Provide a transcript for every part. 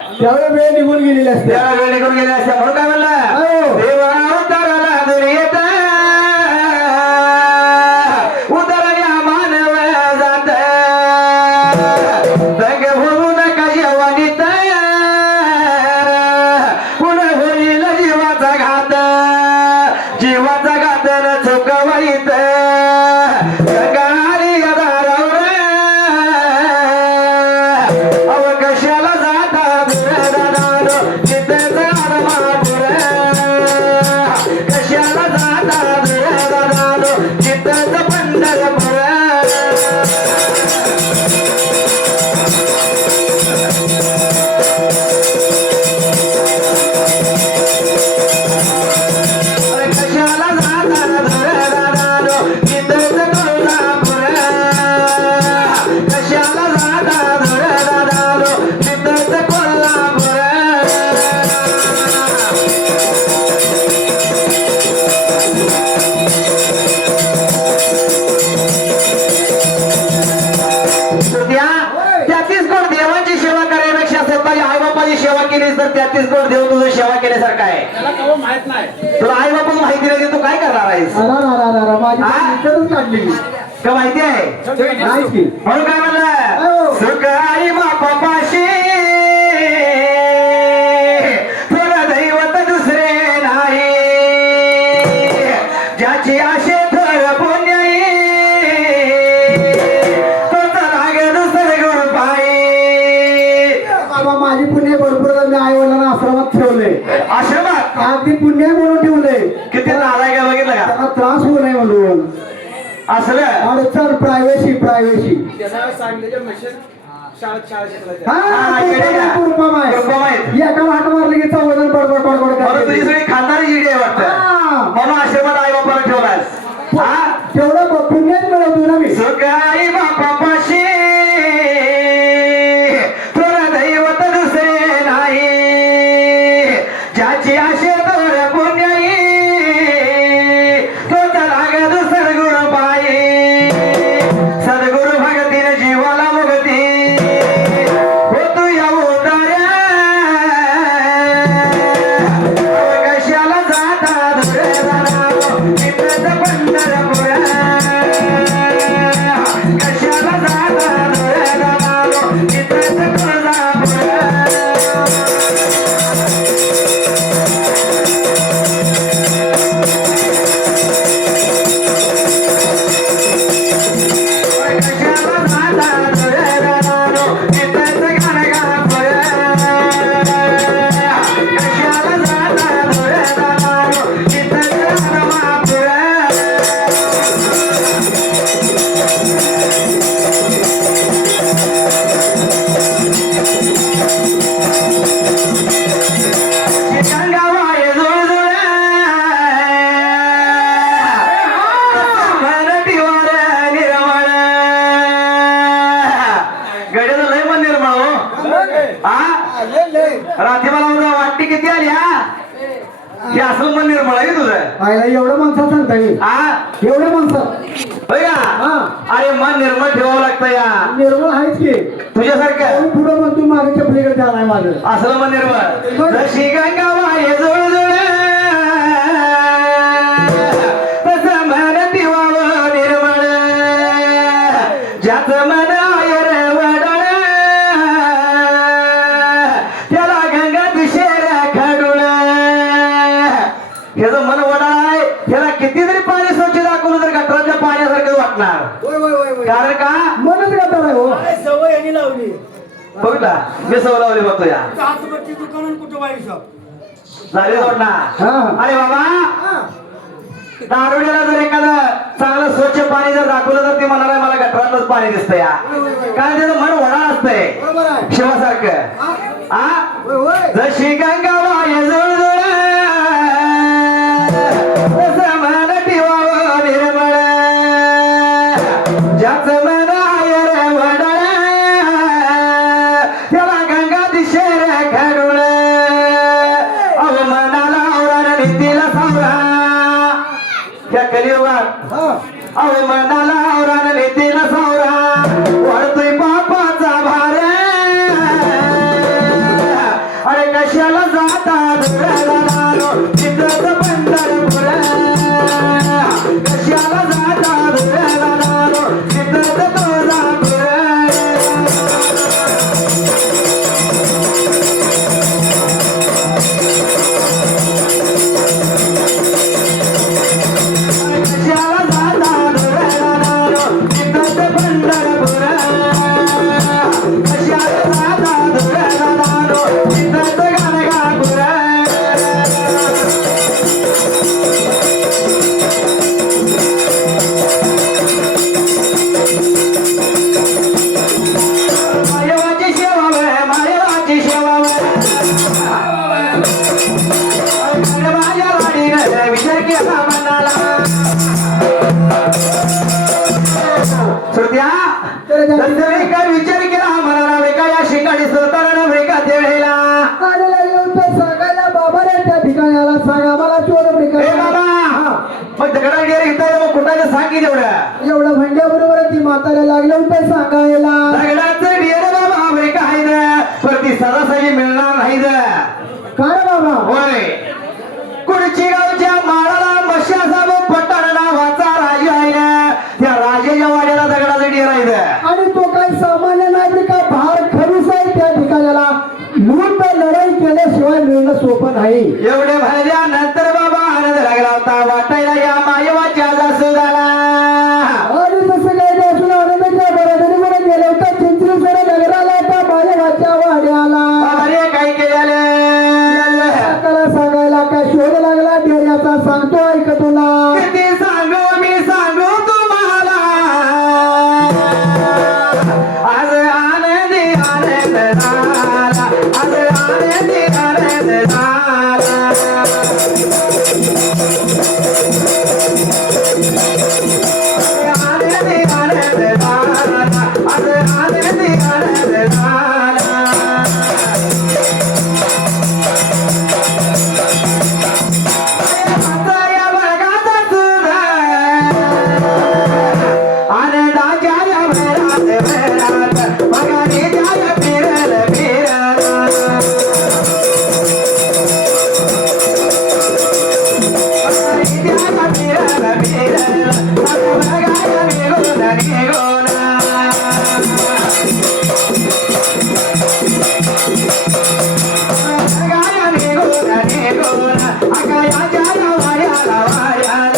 त्यावेळी वेळ निघून गेलेली असते. त्यावेळी वेळ निघून गेलेली असते. म्हणून काय म्हणलं, देवा उतरला दुनियेत उतरल्या मानव जात दंग होऊ नका जेवणीत पुढे होईल जीवाचा घात जीवाचा घात न चुकवाईत गंगारी दारावर अवकाशाला जाता दुरदानो चित्तच आडमापुर कशाला जाता दुरदानो चित्तच पंढरपूर कशाला जाता दुरदानो चित्तच कोल्हापूर कशाला जाता दुरदानो चित्तच कोल्हापूर त्या 33 कोट देवांची सेवा करण्यापेक्षा स्वतःच्या आई बापाची सेवा केली तर 33 कोट देव तुझं सेवा केल्यासारखं आहे. त्याला कवा माहित नाही. तुला आई बापाची माहिती नाही तू काय करणार आहेस माझी हा? इज्जतच काढली मी. का माहिती आहे नाहीच की. म्हणून काय म्हणलं, सुख आई बापाशी थोडं दैवत दुसरे नाही ज्याची आशे थोर पुण्याई तोच लागे दुसरे गुरु पायी. बाबा माझी पुण्य भरपूर मी आई वडिलांना आश्रमात ठेवले. आश्रमात अगदी पुण्य म्हणून ठेवले. किती नालायक आहे बघितलं का त्याला त्रास होऊ नये म्हणून. असलं अडचण प्रायव्हसी हा, इकडे या. कुरुपम आहेत. एका वाट मारली की चौघजण बडबड बडबड म्हणून तुझी करते. सगळी खानदारी जिडी आहे वाटतं. हा. म्हणून आश्रमात आई बापाला ठेवलास. हा तेवढं पुण्यच मिळवतो ना मी. सुख आई बापापाशी थोडं दैवत दुसरे नाही ज्याची आशे थोर पुण्याई तोच लाग सद्गुरु पायी सद्गुरु भगतीन जीवाला मुगती होतू या उतार्या अवकाशाला जाता दुर्दानो चित्तच पंढरपूर कशाला जाता दुर्दानो चित्तच कोल्हापूर कशाला जाता दुर्दानो चित्तच गाणगापूर कशाला जाता दुर्दानो चित्तच गाणगापूर गंगाबाई जुळजुळ मराठीवर निर्मळ गड्याचं लय मन निर्मळ हो. हा रात्री मला उद्या वाटते किती आली हा हे असं मन निर्मळ आहे तुझं. आईला एवढं माणसात सांगता येईल. हा एवढं माणसात होय का हा. अरे मन निर्मळ ठेवावं लागतं या निर्मळ आहेच की. तुझ्यासारखं पुढे म्हणतो मागे चपलीकडे ध्यान आहे माझं. असलं मन निर्मळ जशी गंगाबाई जुळजुळ तसं मन ठेवावं निर्मळ ज्याचं मन आयर वडळ त्याला गंगा दिशेर खडुळ ह्याचं मन वडळ आहे ह्याला किती जरी पाणी स्वच्छ दाखवलं तर गटराच्या पाण्यासारखं वाटणार. कारण का मनच गाता नाही हो. सवय यांनी लावली. बघितला मी सवय लावली बघतो या हातभरची दुकान आणि कुठं वाईट शॉप. झाले जोडणार. हा. अरे बाबा दारुड्याला जर एखादं चांगलं स्वच्छ पाणी जर दाखवलं तर ते म्हणाला मला गटरातच पाणी दिसतंय या कारण त्याचं मन वडा असतंय बरोबर आहे. शिवासारखं. आ होय, होय. जशी गंगाबाई जुळजुळ तसं मन ठेवावं निर्मळ ज्याचं मन आयर वडळ त्याला गंगा दिशेर खडुळ अवमनाला आवरण नीतीला सावरा त्या कलियुगात अवमनाला आवरण नीतीला सावरा वाढतोय पापाचा भार गेला मनाला श्रोत्या तरी काय विचार केला मनाला वेका या शिकाडी सुलताना वेका देवेला आणि लागलं तर सांगायला बाबा रे त्या ठिकाणाला सांगा मला चोर ए ठिकाणी बाबा मग दगडा गेले इथं मग कुठाचं सांगी तेवढं एवढं भांड्या बरोबर ती म्हाताऱ्या लागलं होतं सांगायला दगडाचं डेर बाबा वेका आहे पण ती सरासरी मिळणार नाही काय बाबा होय कुडची गावच्या माळाला मशासा पट्टाण नावाचा राजा आहे ना त्या राजाच्या वाड्याला दगडाचं डेर आहे आणि तो काही सामान्य नागरिक का भार खरीच आहे त्या ठिकाणाला लूट लढाई केल्याशिवाय मिळणं सोपं नाही एवढे भरल्यानंतर बाबा आनंद लागला होता वाटायला या मायवाच्या जासू झाला आणि तसं काय ते असून आनंदाच्या बरोबरी मध्ये गेलं होतं चिंचणीसर नगराला त्या मायवाच्या वाड्याला अरे काय केलेलं त्याला सांगायला काय शोध लागला डेऱ्याचा सांगतो ऐक तुला किती सांगू मी सांगू तुम्हाला आज आनंदी आनंद झाला आज आनंदी आनंद झाला आनंदी आनंद झाला आज आनंदी आनंद झाला या बळगाचा सुरा आनंदाच्या या भरात मगाने जाय फिरल फिरल फिरल फिरल बघाया निघून निघून बघाया निघून निघून आकायाच्या वाऱ्याला वाऱ्याला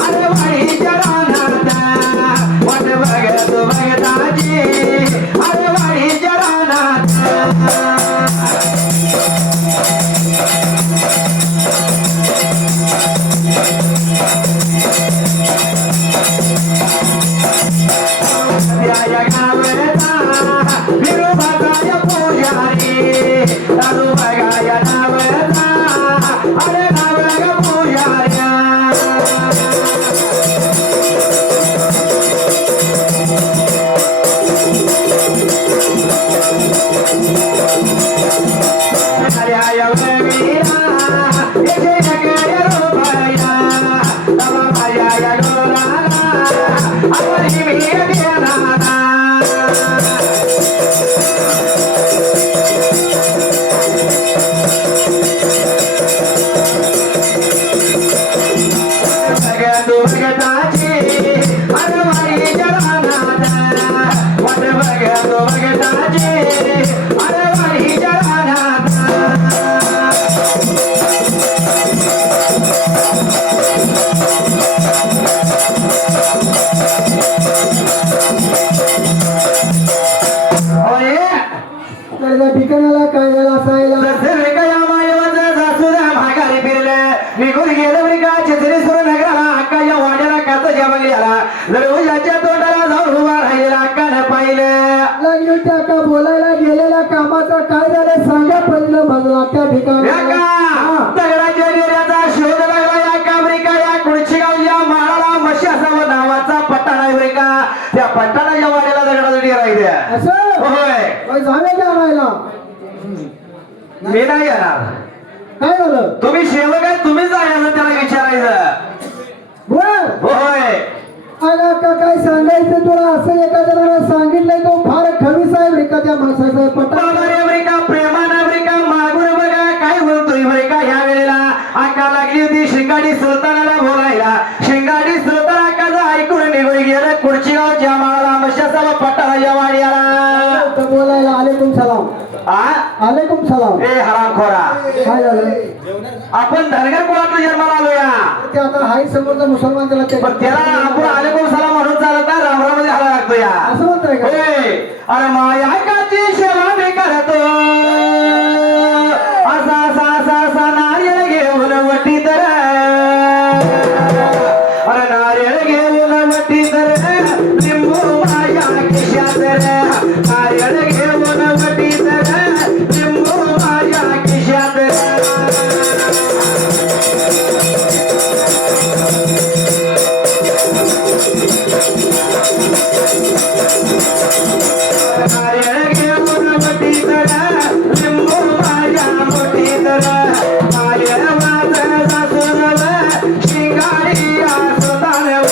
अरे वाई जरानात वाट बघ तू बघताची अरे वाई जरानात या गावचा विरोधाचा पुजारी दारू बघाया नावचा अरे नाव पुजारी त्या ठिकाणाला काय झालं असायला भागारी फिरले निघून गेलं बरिका चित्रेश्वर नगराला अक्काच्या वाड्याला काचाच्या बंगल्याला दरवाजाच्या तोंडाला जाऊन उभा राहिलेला अक्कानं पाहिलं लागली होती अक्का बोलायला गेलेल्या कामाचं काय झालं सांगा पहिलं मजला त्या ठिकाणी दगडाच्या डेऱ्याचा शोध लागला या कामरिका या कुडची गावच्या माळाला मशासावर नावाचा पट्टा नाही बरिका त्या पट्टाच्या वाड्याला दगडाचा डेरा आहे त्या असं होय झालं का आणायला मी नाही येणार काय झालं तुम्ही सेवक आहे तुम्ही जायचं त्याला विचारायचं बर होय अगं का काय सांगायचं तुला असं एखाद्याला सांगितलंय तो फार खवीस आहे एखाद्या माणसाचा पट्टा अमेरिका प्रेमान अमेरिका मागून बघा काय बोलतोय अमेरिका ह्या वेळेला आका लागली होती शिंगाडी सुलतानाला बोलायला शिंगाडी सुलतान आकाचं ऐकून निघून गेलं कुडची गावच्या माळाला मशासाला पट्टाच्या वाड्याला बोलायला आलेकुम सलाम आलेकुम सलाम ए हरामखोरा काय झालं आपण धनगर कुळातून जन्माला आलोया ते आता हाय समोरचा मुसलमान पण त्याला आपण आलेकुम सलाम म्हणून चालत नाही रामरामध्ये घाला लागतो या असं म्हणताय का अरे माया काची सेवा मी करतो असा नारळ घेऊन वटीत लिंबू माझ्या खिशात नारळ घेऊन वटीत लिंबू माझ्या मुठीत माझ्या माझं सासूरव शिंगाडी आसुदानव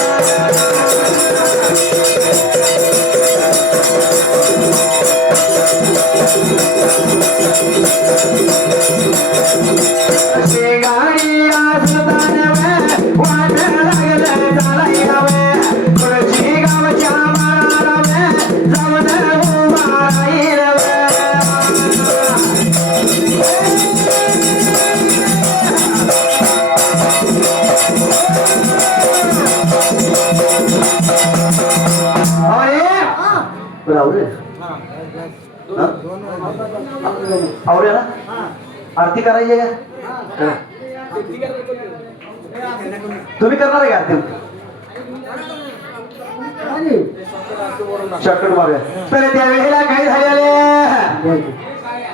शिंगाडी आसुदानव वाट लागलं चालायला खुर्ची गावच्या माळाला जाऊन उभा राहील आवडेला आरती करायची आहे का तुम्ही करणार आहे का आरती शॉर्टकट मारूया तर त्यावेळेला काय झालेले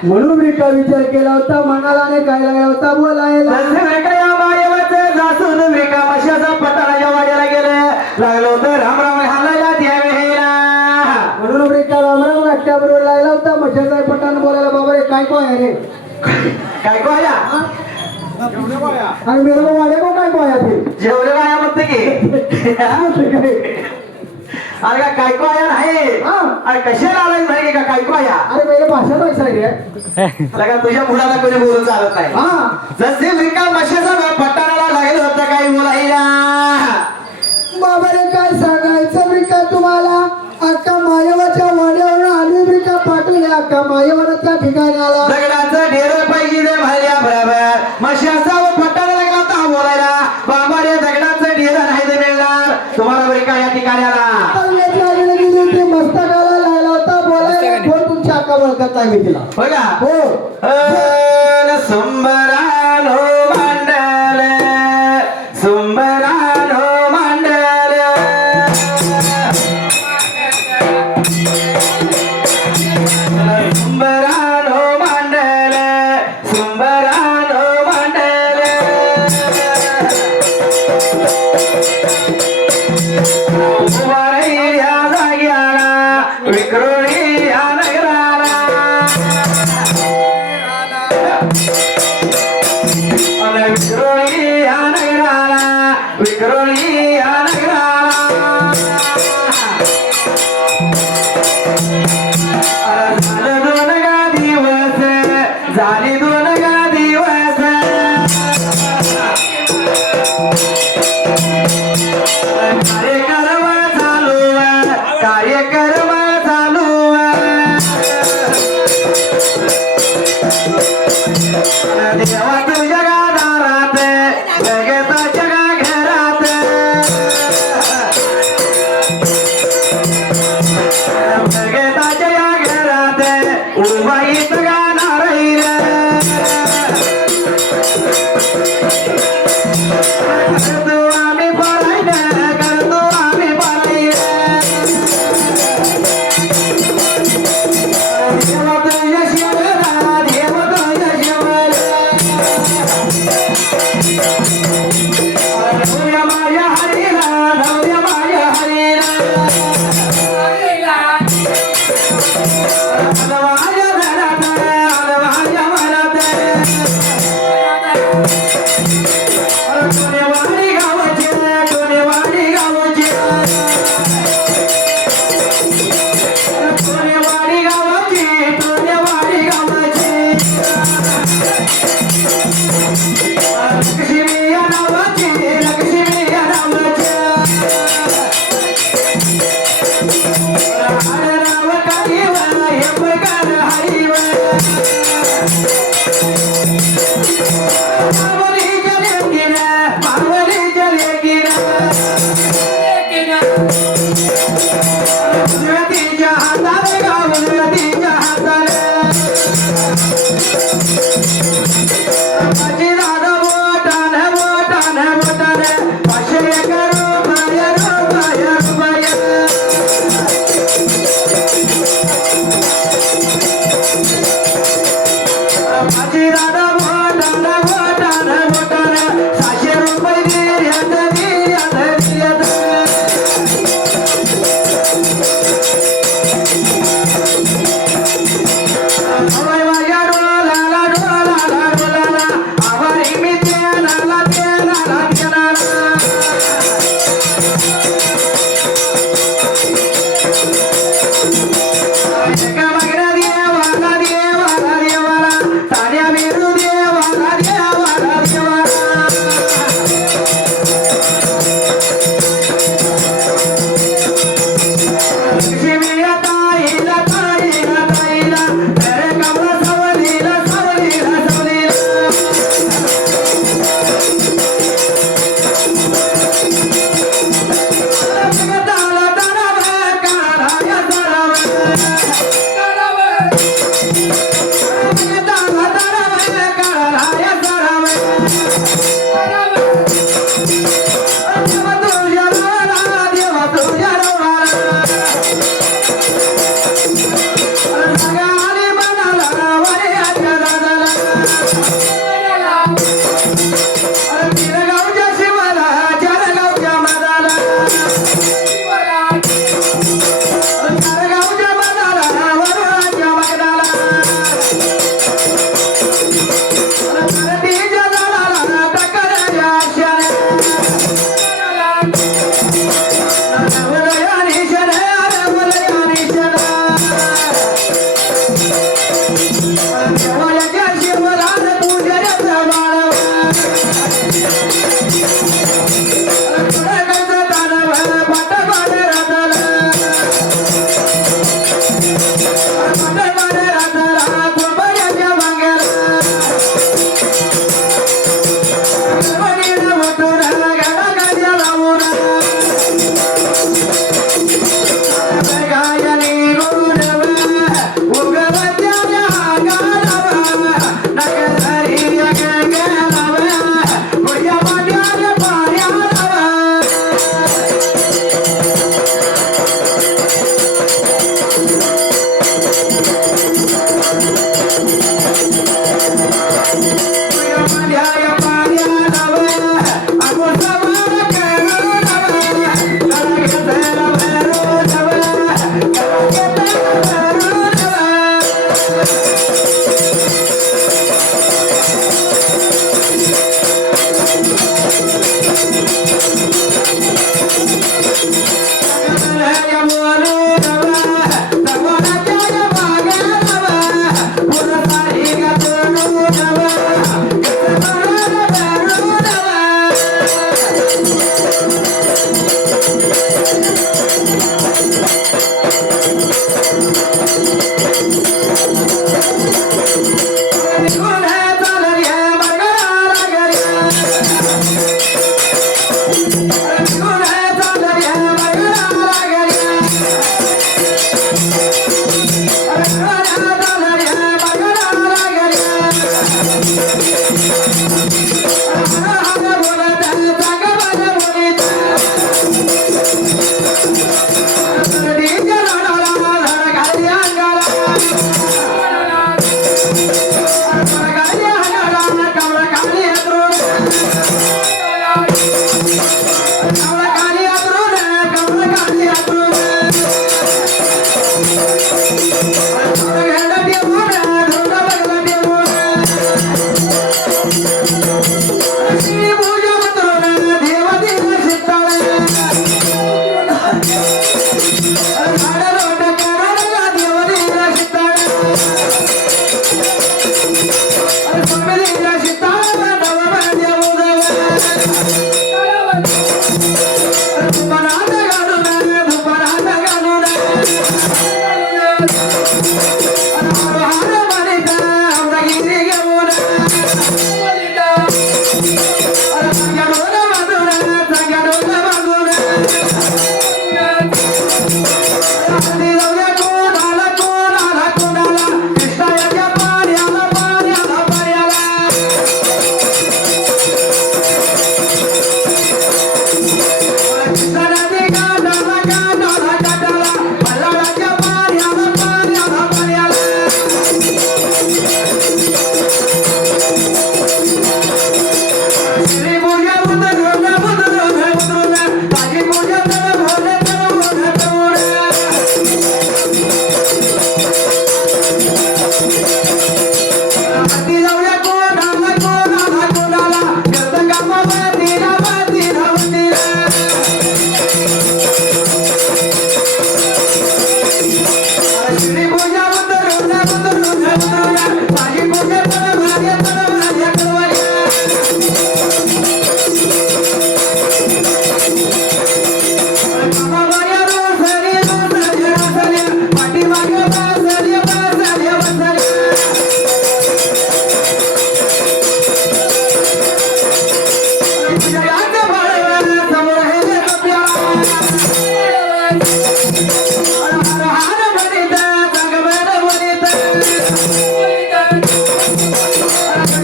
म्हणून मी का विचार केला होता मनाला आणि काय लागला होता बोलायला जासून मशाचा पटाला वाड्याला गेले लागलो होतं राम राम घालायला त्यावेळेला म्हणून का रामराम नाट्या बरोबर लागला होता मशाचा पटान बोलायला बाबा रे काय कोय रे काय कोया आणि मेरे को वाड्या को काय कोया फिर जेवढे बाया म्हणते की अरे का काय कोया नाही अरे कशाला आलाय नाही का काय कोया अरे मेरे भाषा पैसा रे लगा तुझ्या मुलाला कोणी बोलून चालत नाही हा जसे विका मशाचा पटाला लागलं होतं काही बोलायला बाबा रे काय सांगायचं मी का तुम्हाला अक्का मायवाच्या वाड्यावरून आली मी का पाठवले अक्का मायवाच्या ठिकाणी आला दगडाचं ढेर पाहिजे रे भाल्या बरोबर मशाचा पटाला लागला होता बोलायला बाबा रे दगडाचं ढेर नाही ते मिळणार तुम्हाला बरी का या ठिकाणी आला मस्तकाला लागला होता बोलायला कोण तुमच्या अक्का ओळखत नाही मी तिला बघा हो सुंबरानो मांडल सुंबरानो मांडल सुंबरानो मांडल सुंबरानो मांडल उभारी या जाग्याला विक्रोळी या नगराला विक्रोळी या नगराला विक्रोळी या नगराला झालं दोन गा दिवस झाली दोन गा दिवस कार्यक्रम चालू कार्यक्रम चालू देवा तुझ्या दारात जगताच्या घरात जगताच्या या घरात उभाईत गाणार करतो आम्ही पळायला करतो आम्ही पळायला देवा तुझ्या शिवला देव तुझ्या शिवला माझ्या हरीला नवऱ्या माझ्या हरीला माझ्या घरात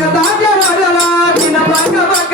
जगाच्या वाड्याला तिनं पाक